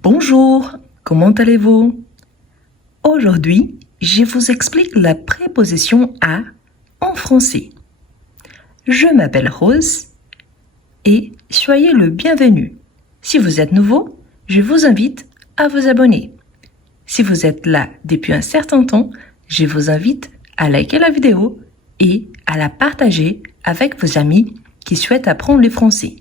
Bonjour, comment allez-vous? Aujourd'hui, je vous explique la préposition à en français. Je m'appelle Rose et soyez le bienvenu. Si vous êtes nouveau, je vous invite à vous abonner. Si vous êtes là depuis un certain temps, je vous invite à liker la vidéo et à la partager avec vos amis qui souhaitent apprendre le français.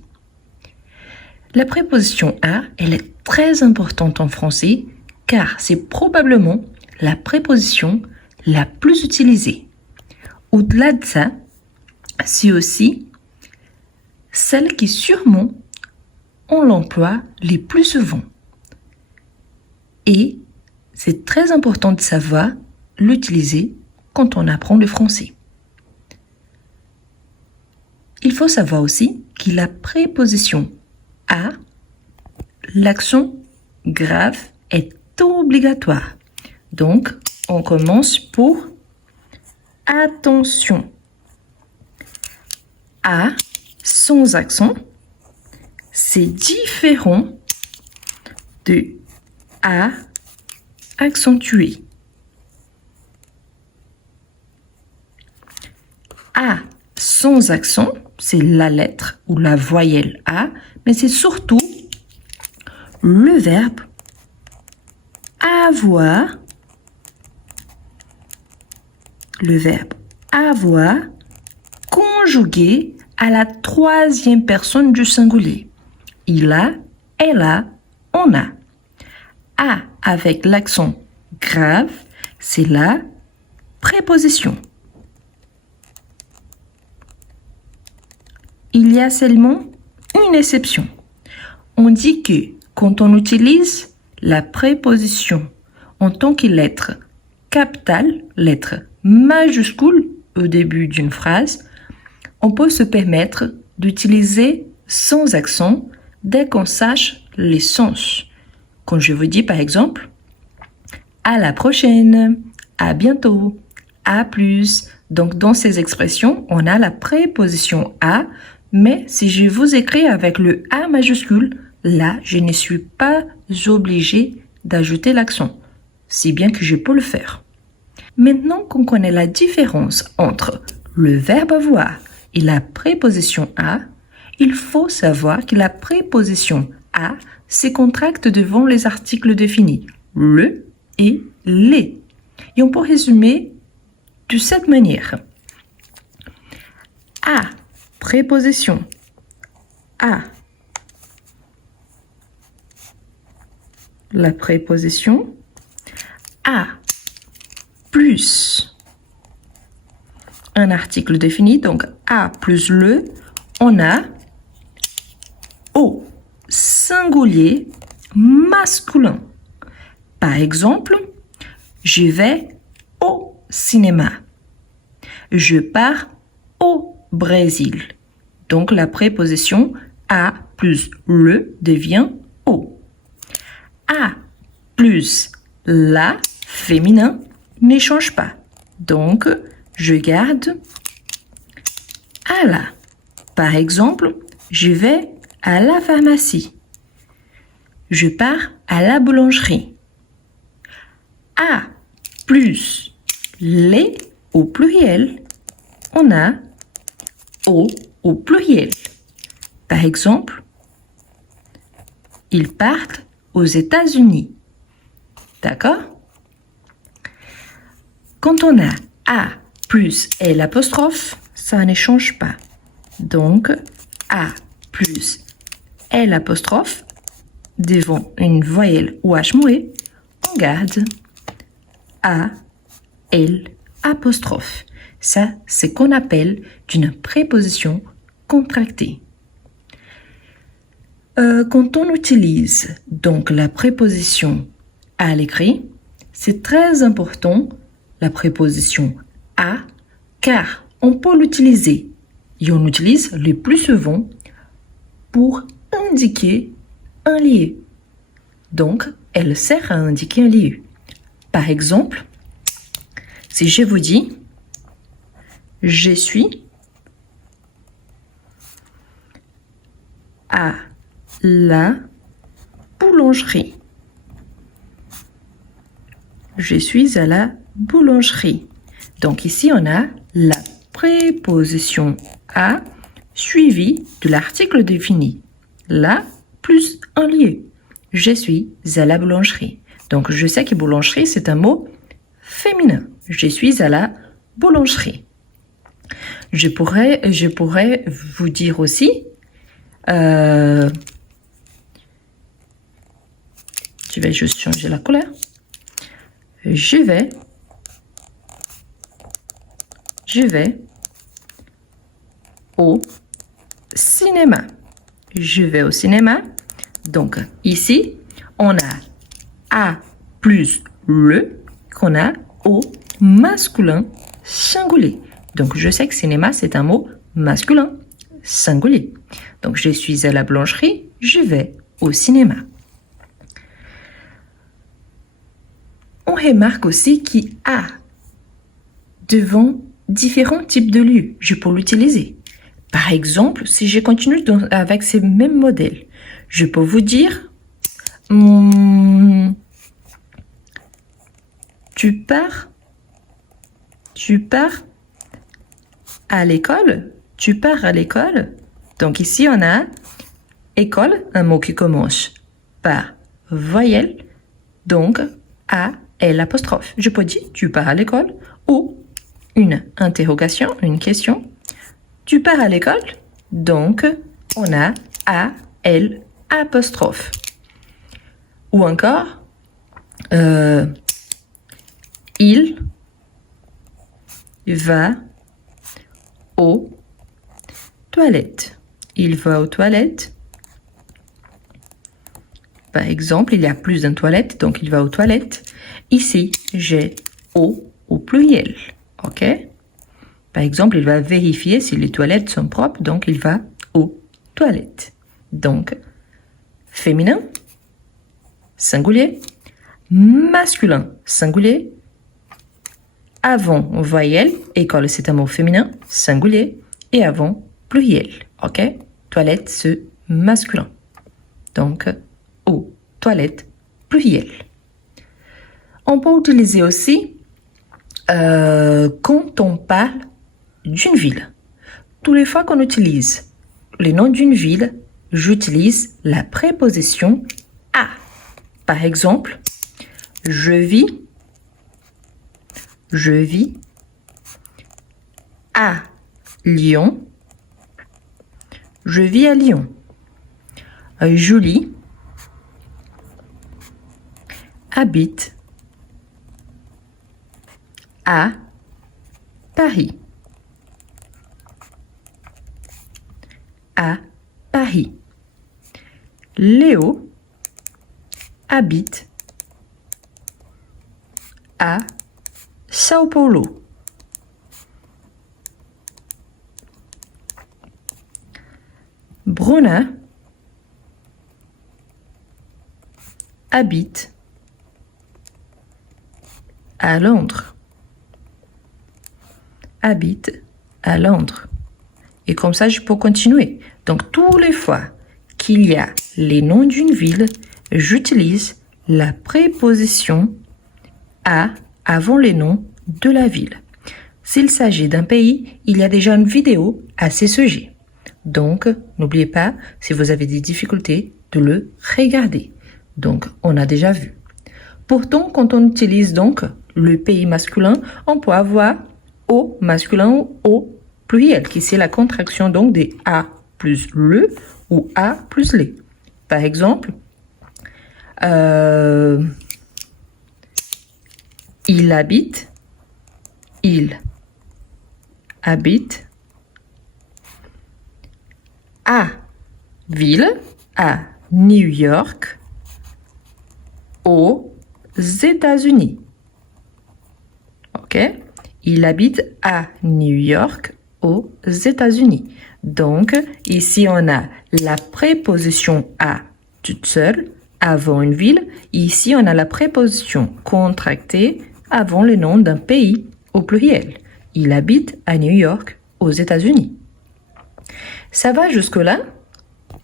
La préposition à, elle est très importante en français car c'est probablement la préposition la plus utilisée. Au-delà de ça, c'est aussi celle qui sûrement on l'emploie les plus souvent. Et c'est très important de savoir l'utiliser quand on apprend le français. Il faut savoir aussi que la préposition à, l'accent grave est obligatoire. Donc, on commence pour attention. À sans accent, c'est différent de à accentué. À sans accent, c'est la lettre ou la voyelle A, mais c'est surtout le verbe avoir, conjugué à la troisième personne du singulier. Il a, elle a, on a. A avec l'accent grave, c'est la préposition. Il y a seulement une exception. On dit que quand on utilise la préposition en tant que lettre capitale, lettre majuscule au début d'une phrase, on peut se permettre d'utiliser sans accent dès qu'on sache les sens. Quand je vous dis par exemple « à la prochaine »,« à bientôt »,« à plus », donc dans ces expressions, on a la préposition « à », mais si je vous écris avec le « a » majuscule, là, je ne suis pas obligée d'ajouter l'accent, si bien que je peux le faire. Maintenant qu'on connaît la différence entre le verbe avoir et la préposition à, il faut savoir que la préposition à se contracte devant les articles définis, le et les. Et on peut résumer de cette manière. À, préposition à, la préposition à plus un article défini, donc à plus le, on a au singulier masculin. Par exemple, je vais au cinéma. Je pars au Brésil. Donc la préposition à plus le devient au. À plus la féminin ne change pas. Donc, je garde à la. Par exemple, je vais à la pharmacie. Je pars à la boulangerie. À plus les au pluriel, on a au pluriel. Par exemple, ils partent aux États-Unis. D'accord? Quand on a A plus L apostrophe, ça ne change pas. Donc, A plus L apostrophe, devant une voyelle ou H muet, on garde A, L apostrophe. Ça, c'est qu'on appelle une préposition contractée. Quand on utilise donc la préposition à l'écrit, c'est très important la préposition à car on peut l'utiliser et on utilise le plus souvent pour indiquer un lieu. Donc, elle sert à indiquer un lieu. Par exemple, si je vous dis « Je suis à la boulangerie ». Je suis à la boulangerie. Donc ici, on a la préposition à suivie de l'article défini. La plus un lieu. Je suis à la boulangerie. Donc je sais que boulangerie, c'est un mot féminin. Je suis à la boulangerie. Je pourrais vous dire aussi, je vais juste changer la couleur. Je vais au cinéma. Je vais au cinéma. Donc, ici, on a à plus le qu'on a au masculin singulier. Donc, je sais que cinéma, c'est un mot masculin singulier. Donc, je suis à la boulangerie, je vais au cinéma. On remarque aussi qu'il y a devant différents types de lieux. Je peux l'utiliser. Par exemple, si je continue avec ces mêmes modèles, je peux vous dire tu pars à l'école. Tu pars à l'école. Donc ici, on a école, un mot qui commence par voyelle, donc A, L apostrophe. Je peux dire tu pars à l'école ou une interrogation, une question. Tu pars à l'école, donc on a A, L apostrophe. Ou encore, il va aux toilettes. Il va aux toilettes. Par exemple, il y a plus d'une toilette, donc il va aux toilettes. Ici, j'ai au pluriel. OK? Par exemple, il va vérifier si les toilettes sont propres, donc il va aux toilettes. Donc, féminin, singulier, masculin, singulier, avant voyelle, école c'est un mot féminin, singulier, et avant pluriel. OK? Toilette, c'est masculin. Donc, aux toilettes, pluriel. On peut utiliser aussi quand on parle d'une ville. Toutes les fois qu'on utilise le nom d'une ville, j'utilise la préposition à. Par exemple, je vis à Lyon. Je vis à Lyon. Julie habite à Paris. À Paris. Léo habite à Sao Paulo. Bruna habite à Londres. Habite à Londres. Et comme ça, je peux continuer. Donc, toutes les fois qu'il y a les noms d'une ville, j'utilise la préposition à avant les noms de la ville. S'il s'agit d'un pays, il y a déjà une vidéo à ce sujet. Donc, n'oubliez pas, si vous avez des difficultés, de le regarder. Donc, on a déjà vu. Pourtant, quand on utilise donc le pays masculin, on peut avoir au masculin ou au pluriel, qui c'est la contraction donc des a plus le ou a plus les. Par exemple, il habite à ville, à New York, aux États-Unis. OK? Il habite à New York, aux États-Unis. Donc, ici, on a la préposition à toute seule avant une ville. Ici, on a la préposition contractée avant le nom d'un pays au pluriel. Il habite à New York, aux États-Unis. Ça va jusque-là?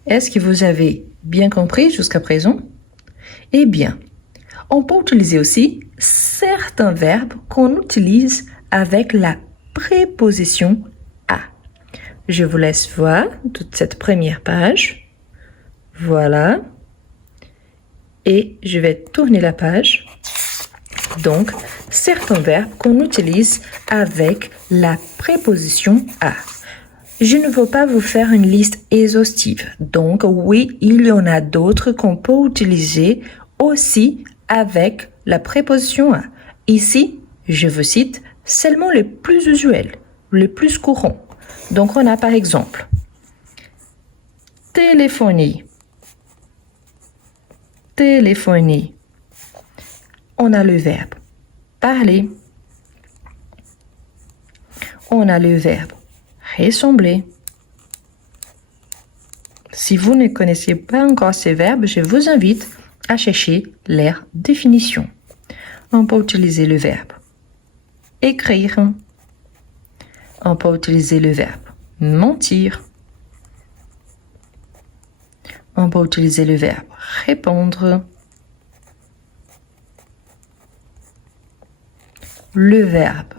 Est-ce que vous avez bien compris jusqu'à présent? Eh bien, On peut utiliser aussi certains verbes qu'on utilise avec la préposition à. Je vous laisse voir toute cette première page. Voilà. Et je vais tourner la page. Donc, certains verbes qu'on utilise avec la préposition à. Je ne veux pas vous faire une liste exhaustive. Donc, oui, il y en a d'autres qu'on peut utiliser aussi avec la préposition à. Ici, je vous cite seulement les plus usuels, les plus courants. Donc, on a par exemple téléphoner. Téléphoner. On a le verbe parler. On a le verbe ressembler. Si vous ne connaissez pas encore ces verbes, je vous invite à chercher leur définition. On peut utiliser le verbe écrire. On peut utiliser le verbe mentir. On peut utiliser le verbe répondre. Le verbe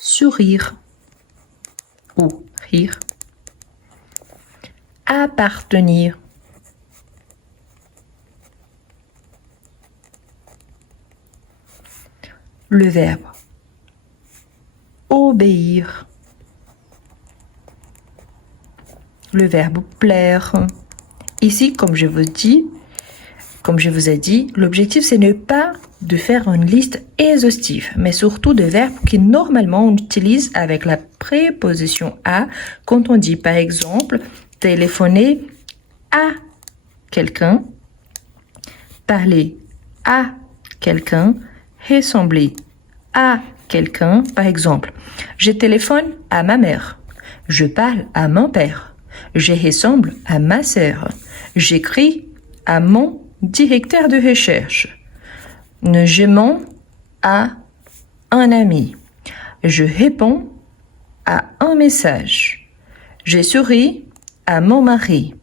sourire ou rire. Appartenir. Le verbe obéir. Le verbe plaire. Ici, comme je vous ai dit, l'objectif c'est ne pas de faire une liste exhaustive, mais surtout de verbes qui normalement on utilise avec la préposition à quand on dit par exemple téléphoner à quelqu'un, parler à quelqu'un, ressembler à quelqu'un. Par exemple, je téléphone à ma mère, je parle à mon père, je ressemble à ma sœur, j'écris à mon directeur de recherche. Je mens à un ami. Je réponds à un message. Je souris à mon mari.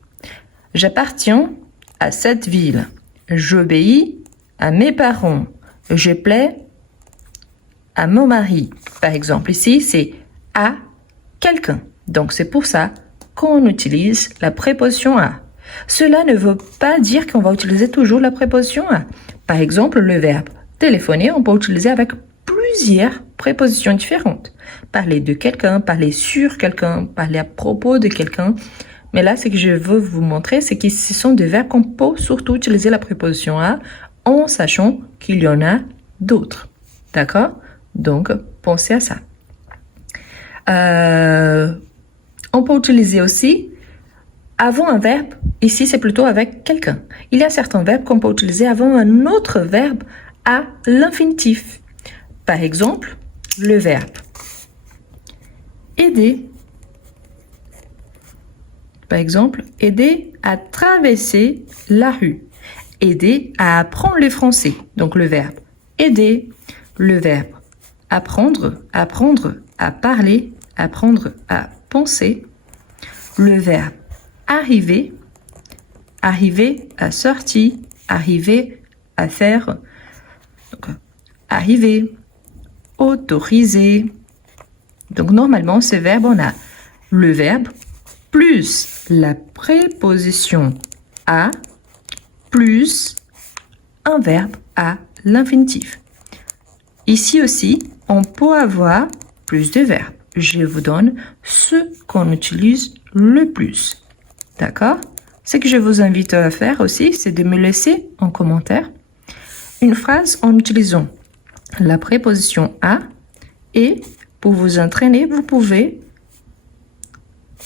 J'appartiens à cette ville. J'obéis à mes parents. Je plais à mon mari. Par exemple, ici, c'est à quelqu'un. Donc, c'est pour ça qu'on utilise la préposition à. Cela ne veut pas dire qu'on va utiliser toujours la préposition à. Par exemple, le verbe téléphoner, on peut utiliser avec plusieurs prépositions différentes. Parler de quelqu'un, parler sur quelqu'un, parler à propos de quelqu'un. Mais là, ce que je veux vous montrer, c'est que ce sont des verbes qu'on peut surtout utiliser la préposition à en sachant qu'il y en a d'autres. D'accord? Donc, pensez à ça. On peut utiliser aussi avant un verbe. Ici, c'est plutôt avec quelqu'un. Il y a certains verbes qu'on peut utiliser avant un autre verbe à l'infinitif. Par exemple, le verbe aider. Par exemple, aider à traverser la rue. Aider à apprendre le français. Donc, le verbe aider. Le verbe apprendre, apprendre à parler, apprendre à penser. Le verbe arriver, arriver à sortir, arriver à faire. Donc, arriver, autoriser. Donc, normalement, ce verbe, on a le verbe plus la préposition à plus un verbe à l'infinitif. Ici aussi, on peut avoir plus de verbes. Je vous donne ce qu'on utilise le plus. D'accord? Ce que je vous invite à faire aussi, c'est de me laisser en commentaire une phrase en utilisant la préposition à et pour vous entraîner, vous pouvez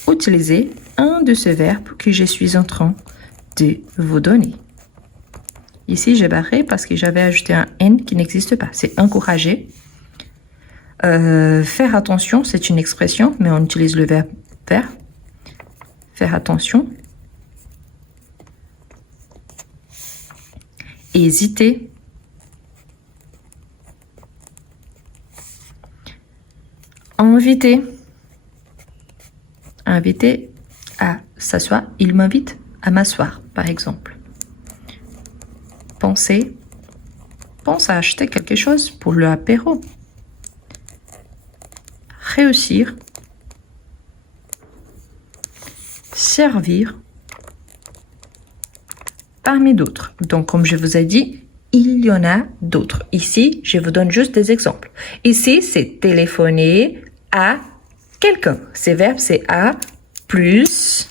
utiliser un de ces verbes que je suis en train de vous donner. Ici, j'ai barré parce que j'avais ajouté un N qui n'existe pas. C'est encourager. Faire attention, c'est une expression, mais on utilise le verbe faire. Faire attention. Hésiter. Inviter. Inviter à s'asseoir. Il m'invite à m'asseoir, par exemple. Penser pense à acheter quelque chose pour le apéro. Réussir. Servir. Parmi d'autres. Donc, comme je vous ai dit, il y en a d'autres. Ici, je vous donne juste des exemples. Ici, c'est téléphoner à quelqu'un. Ces verbes, c'est à plus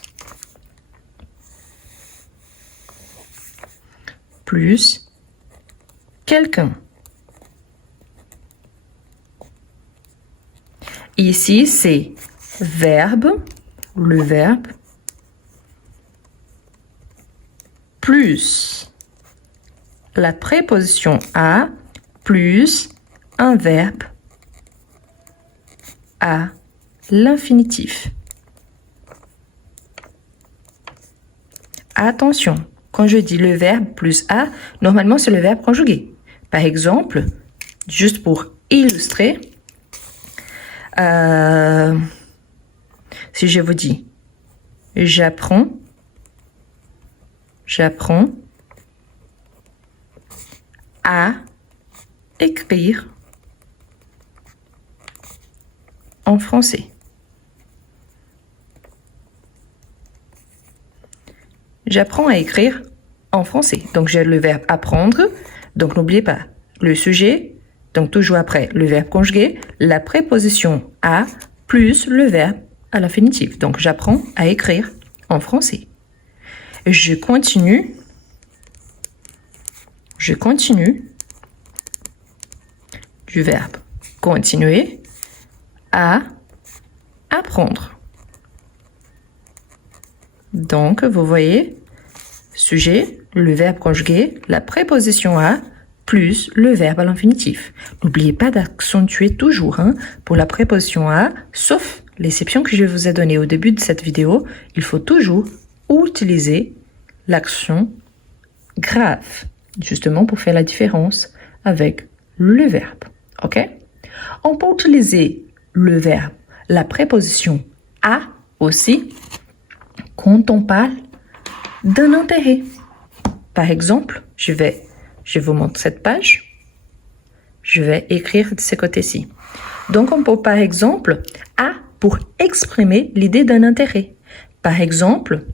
quelqu'un. Ici, c'est verbe, le verbe, plus la préposition à, plus un verbe à l'infinitif. Attention, quand je dis le verbe plus à, normalement c'est le verbe conjugué. Par exemple, juste pour illustrer, si je vous dis j'apprends à écrire en français. J'apprends à écrire en français. Donc, j'ai le verbe apprendre. Donc, n'oubliez pas le sujet. Donc, toujours après le verbe conjugué, la préposition à plus le verbe à l'infinitif. Donc, j'apprends à écrire en français. Je continue du verbe continuer à apprendre. Donc, vous voyez, sujet, le verbe conjugué, la préposition à, plus le verbe à l'infinitif. N'oubliez pas d'accentuer toujours pour la préposition à, sauf l'exception que je vous ai donnée au début de cette vidéo, il faut toujours utiliser l'accent grave, justement pour faire la différence avec le verbe. OK? On peut utiliser le verbe, la préposition à aussi, quand on parle d'un intérêt. Par exemple, je vous montre cette page. Je vais écrire de ce côté-ci. Donc, on peut par exemple à pour exprimer l'idée d'un intérêt. Par exemple,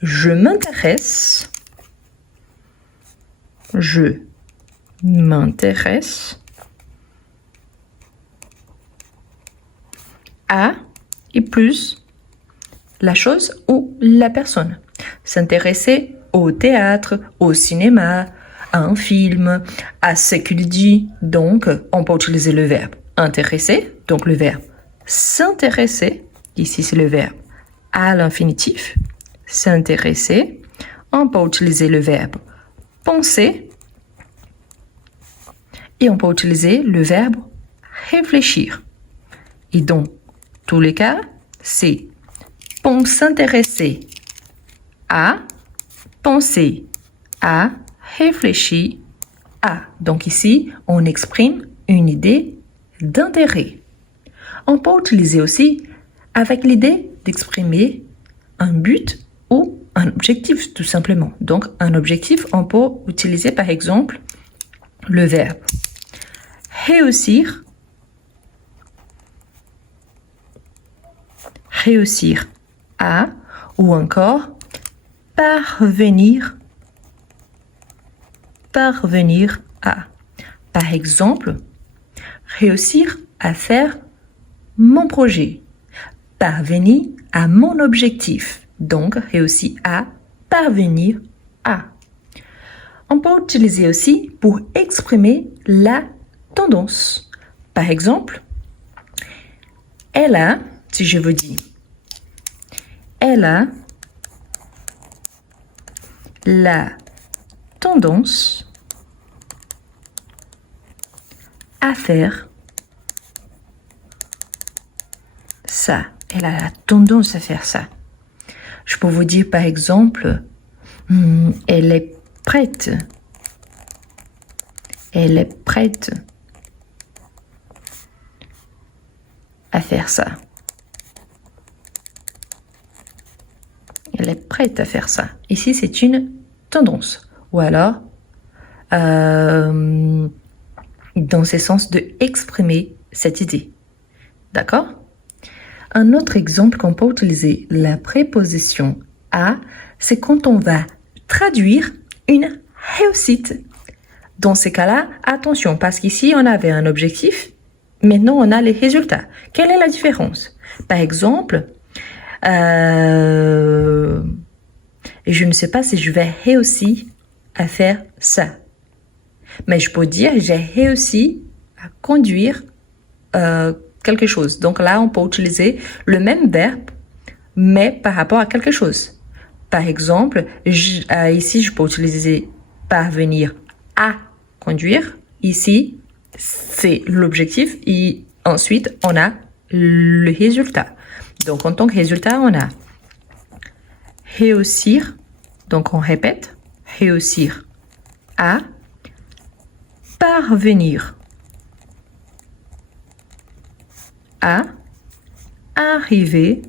je m'intéresse à et plus la chose ou la personne. S'intéresser au théâtre, au cinéma, à un film, à ce qu'il dit. Donc, on peut utiliser le verbe intéresser, donc le verbe s'intéresser. Ici, c'est le verbe à l'infinitif, s'intéresser. On peut utiliser le verbe penser. Et on peut utiliser le verbe réfléchir. Et dans tous les cas, c'est s'intéresser à, penser à, réfléchir à. Donc ici, on exprime une idée d'intérêt. On peut utiliser aussi avec l'idée d'exprimer un but ou un objectif, tout simplement. Donc, un objectif, on peut utiliser par exemple le verbe réussir à, ou encore parvenir à. Par exemple, réussir à faire mon projet, parvenir à mon objectif. Donc, réussir à parvenir à. On peut utiliser aussi pour exprimer la tendance. Par exemple, elle a, si je vous dis, elle a la tendance à faire ça. Elle a la tendance à faire ça. Je peux vous dire par exemple, elle est prête. Elle est prête à faire ça. Elle est prête à faire ça. Ici, c'est une tendance. Ou alors, dans ce sens de exprimer cette idée. D'accord? Un autre exemple qu'on peut utiliser la préposition à, c'est quand on va traduire une réussite. Dans ces cas-là, attention, parce qu'ici, on avait un objectif, maintenant, on a les résultats. Quelle est la différence? Par exemple, je ne sais pas si je vais réussir à faire ça. Mais je peux dire, j'ai réussi à conduire quelque chose. Donc là, on peut utiliser le même verbe, mais par rapport à quelque chose. Par exemple, ici, je peux utiliser parvenir à conduire. Ici, c'est l'objectif et ensuite, on a le résultat. Donc, en tant que résultat, on a réussir. Donc, on répète. Réussir à parvenir à arriver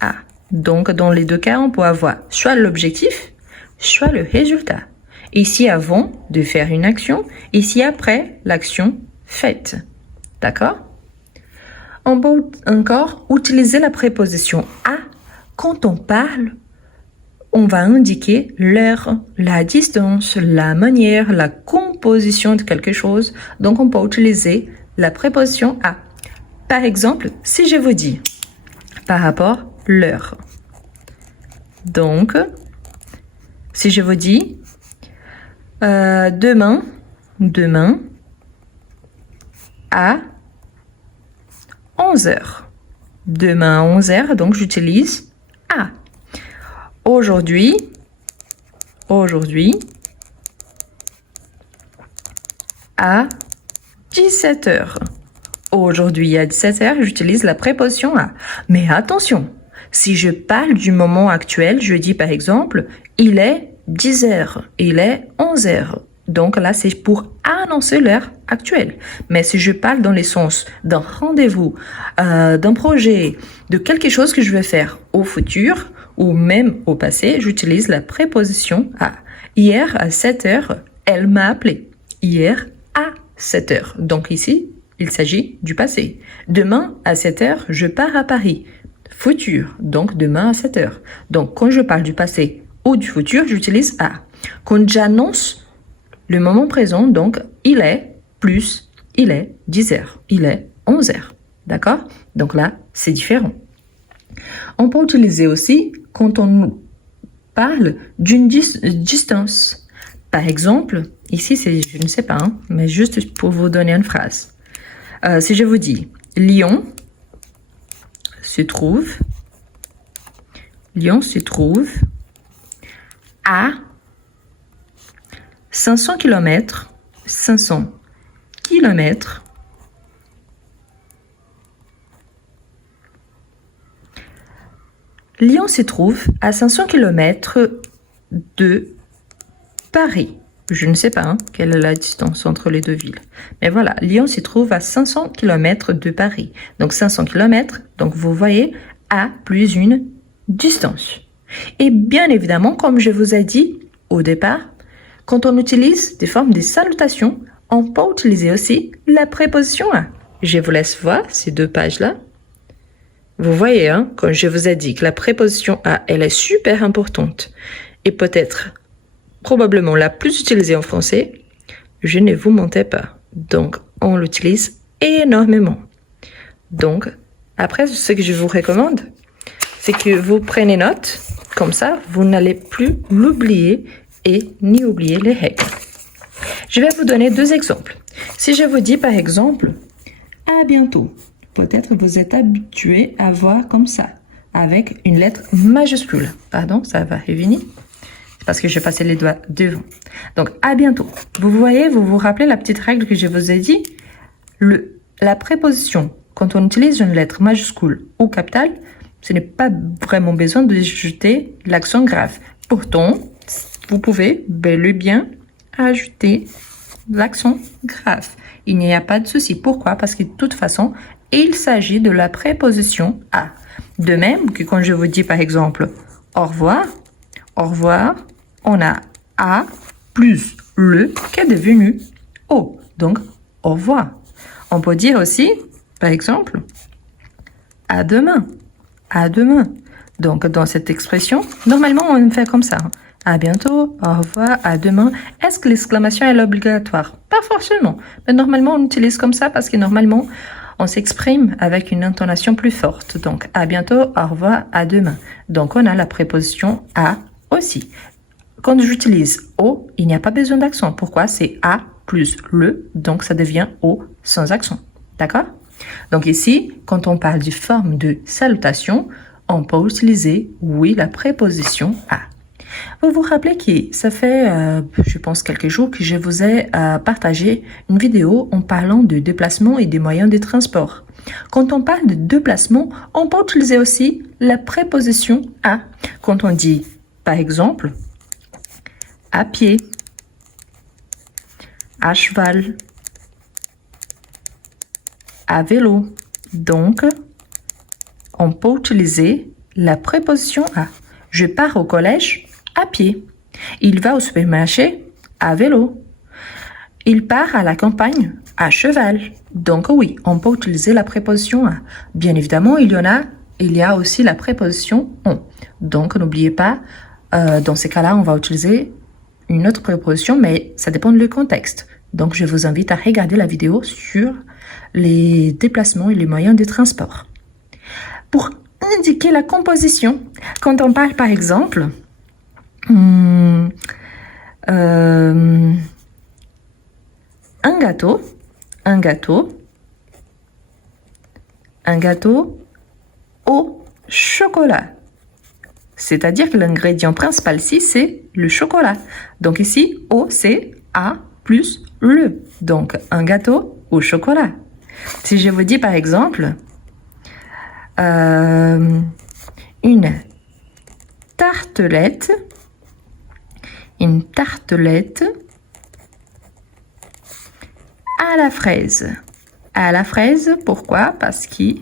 à. Donc, dans les deux cas, on peut avoir soit l'objectif, soit le résultat. Ici, avant de faire une action, ici, après l'action faite. D'accord? On peut encore utiliser la préposition à quand on parle. On va indiquer l'heure, la distance, la manière, la composition de quelque chose. Donc, on peut utiliser la préposition à. Par exemple, si je vous dis par rapport à l'heure. Donc, si je vous dis demain à 11 heures. Demain à 11 heures, donc j'utilise à. Aujourd'hui, à 17 heures. Aujourd'hui à 17 heures, j'utilise la préposition à. Mais attention, si je parle du moment actuel, je dis par exemple, il est 10 heures, il est 11 heures. Donc là, c'est pour annoncer l'heure actuelle. Mais si je parle dans les sens d'un rendez-vous, d'un projet, de quelque chose que je vais faire au futur ou même au passé, j'utilise la préposition à. Hier à 7 heures, elle m'a appelé. Hier à 7 heures. Donc ici, il s'agit du passé. Demain à 7 heures, je pars à Paris. Futur, donc demain à 7 heures. Donc quand je parle du passé ou du futur, j'utilise à. Quand j'annonce le moment présent, donc il est plus, il est 10 heures, il est 11 heures. D'accord? Donc là, c'est différent. On peut utiliser aussi quand on parle d'une distance. Par exemple, ici, c'est, je ne sais pas, hein, mais juste pour vous donner une phrase. Si je vous dis Lyon se trouve à 500 km. Lyon se trouve à 500 km de Paris. Je ne sais pas quelle est la distance entre les deux villes. Mais voilà, Lyon se trouve à 500 km de Paris. Donc 500 km, donc vous voyez, à plus une distance. Et bien évidemment, comme je vous ai dit au départ, quand on utilise des formes de salutations, on peut utiliser aussi la préposition à. Je vous laisse voir ces deux pages-là. Vous voyez, quand je vous ai dit que la préposition à, elle est super importante et peut-être probablement la plus utilisée en français, je ne vous mentais pas. Donc, on l'utilise énormément. Donc, après, ce que je vous recommande, c'est que vous prenez note. Comme ça, vous n'allez plus l'oublier et ni oublier les règles. Je vais vous donner deux exemples. Si je vous dis par exemple, à bientôt, peut-être vous êtes habitué à voir comme ça, avec une lettre majuscule. Pardon, ça va revenir. C'est parce que j'ai passé les doigts devant. Donc, à bientôt. Vous voyez, vous vous rappelez la petite règle que je vous ai dit? La préposition, quand on utilise une lettre majuscule ou capitale, ce n'est pas vraiment besoin de ajouter l'accent grave. Pourtant, vous pouvez bel et bien ajouter l'accent grave. Il n'y a pas de souci. Pourquoi? Parce que de toute façon, il s'agit de la préposition à. De même que quand je vous dis par exemple au revoir, on a à plus le qui est devenu au. Donc, au revoir. On peut dire aussi, par exemple, à demain. À demain. Donc, dans cette expression, normalement, on fait comme ça. À bientôt, au revoir, à demain. Est-ce que l'exclamation est obligatoire? Pas forcément. Mais normalement, on utilise comme ça parce que normalement, on s'exprime avec une intonation plus forte. Donc, à bientôt, au revoir, à demain. Donc, on a la préposition à aussi. Quand j'utilise au, il n'y a pas besoin d'accent. Pourquoi? C'est à plus le, donc ça devient au sans accent. D'accord? Donc ici, quand on parle de forme de salutation, on peut utiliser, oui, la préposition à. Vous vous rappelez que ça fait, je pense, quelques jours que je vous ai partagé une vidéo en parlant de déplacement et des moyens de transport. Quand on parle de déplacement, on peut utiliser aussi la préposition à. Quand on dit, par exemple, à pied, à cheval, à vélo. Donc, on peut utiliser la préposition à. Je pars au collège à pied. Il va au supermarché à vélo. Il part à la campagne à cheval. Donc oui, on peut utiliser la préposition à. Bien évidemment, il y a aussi la préposition on. Donc n'oubliez pas, dans ces cas-là, on va utiliser une autre préposition, mais ça dépend du contexte. Donc, je vous invite à regarder la vidéo sur les déplacements et les moyens de transport. Pour indiquer la composition, quand on parle par exemple un gâteau au chocolat. C'est-à-dire que l'ingrédient principal ici, c'est le chocolat. Donc ici, au, c'est à plus le. Donc, un gâteau au chocolat. Si je vous dis par exemple, une tartelette à la fraise. À la fraise, pourquoi? Parce que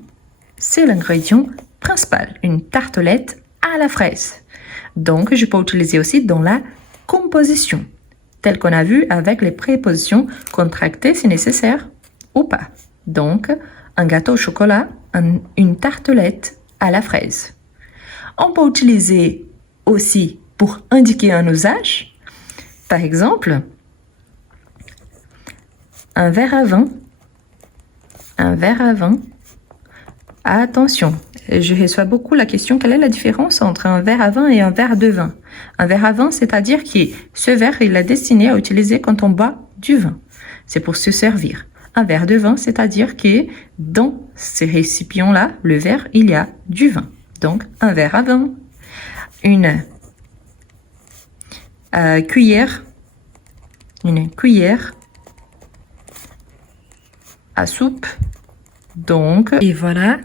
c'est l'ingrédient principal. Une tartelette à la fraise. Donc, je peux utiliser aussi dans la composition, tel qu'on a vu avec les prépositions contractées si nécessaire ou pas. Donc, un gâteau au chocolat, une tartelette à la fraise. On peut utiliser aussi pour indiquer un usage, par exemple, un verre à vin. Un verre à vin. Attention, je reçois beaucoup la question, quelle est la différence entre un verre à vin et un verre de vin? Un verre à vin, c'est-à-dire que ce verre, il est destiné à utiliser quand on boit du vin. C'est pour se servir. Un verre de vin, c'est-à-dire que dans ces récipients-là, le verre, il y a du vin. Donc, un verre à vin. Une cuillère à soupe. Donc, et voilà.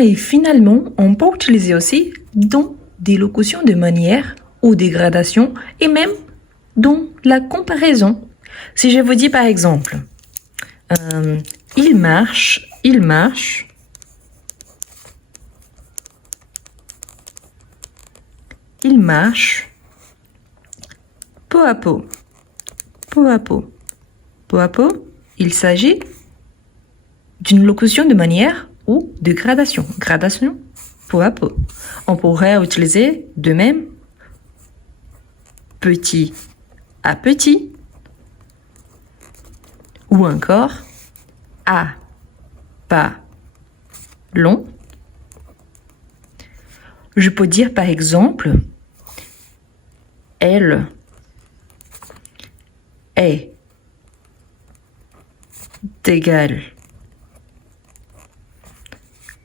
Et finalement, on peut utiliser aussi dans des locutions de manière ou des gradations et même dans la comparaison. Si je vous dis par exemple, il marche peu à peu. Il s'agit d'une locution de manière ou de gradation. Gradation, peu à peu. On pourrait utiliser de même petit à petit ou encore à pas long. Je peux dire par exemple, elle est égale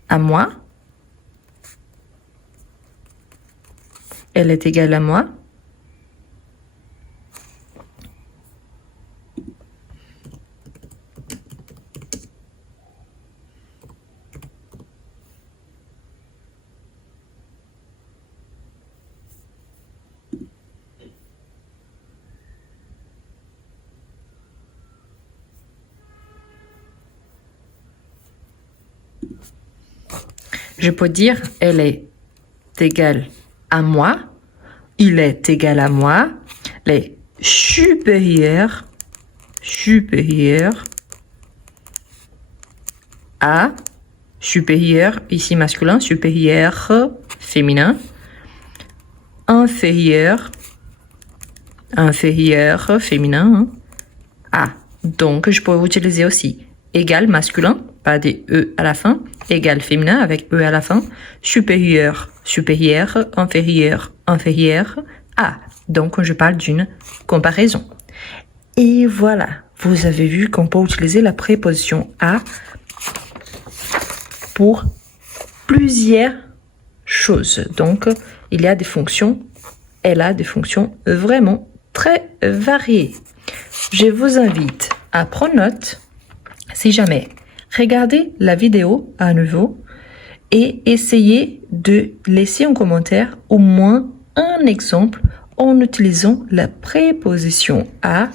à moi. Elle est égale à moi. Je peux dire, elle est égale à moi. Il est égal à moi. Elle est supérieur, supérieur à, supérieur, ici masculin, supérieur, féminin, inférieur, inférieur, féminin, à. Donc, je pourrais utiliser aussi égal masculin, pas des E à la fin, égal féminin avec E à la fin, supérieur, supérieur, inférieur, inférieur, à. Donc, je parle d'une comparaison. Et voilà, vous avez vu qu'on peut utiliser la préposition à pour plusieurs choses. Donc, il y a des fonctions, elle a des fonctions vraiment très variées. Je vous invite à prendre note, si jamais, regardez la vidéo à nouveau et essayez de laisser en commentaire au moins un exemple en utilisant la préposition à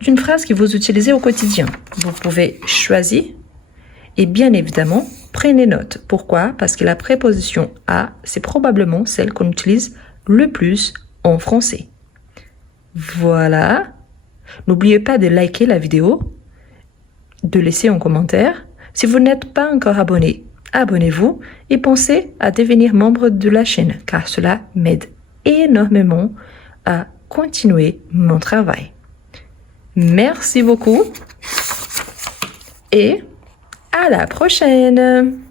d'une phrase que vous utilisez au quotidien. Vous pouvez choisir et bien évidemment, prenez note. Pourquoi? Parce que la préposition à, c'est probablement celle qu'on utilise le plus en français. Voilà. N'oubliez pas de liker la vidéo, de laisser un commentaire. Si vous n'êtes pas encore abonné, abonnez-vous et pensez à devenir membre de la chaîne car cela m'aide énormément à continuer mon travail. Merci beaucoup et à la prochaine!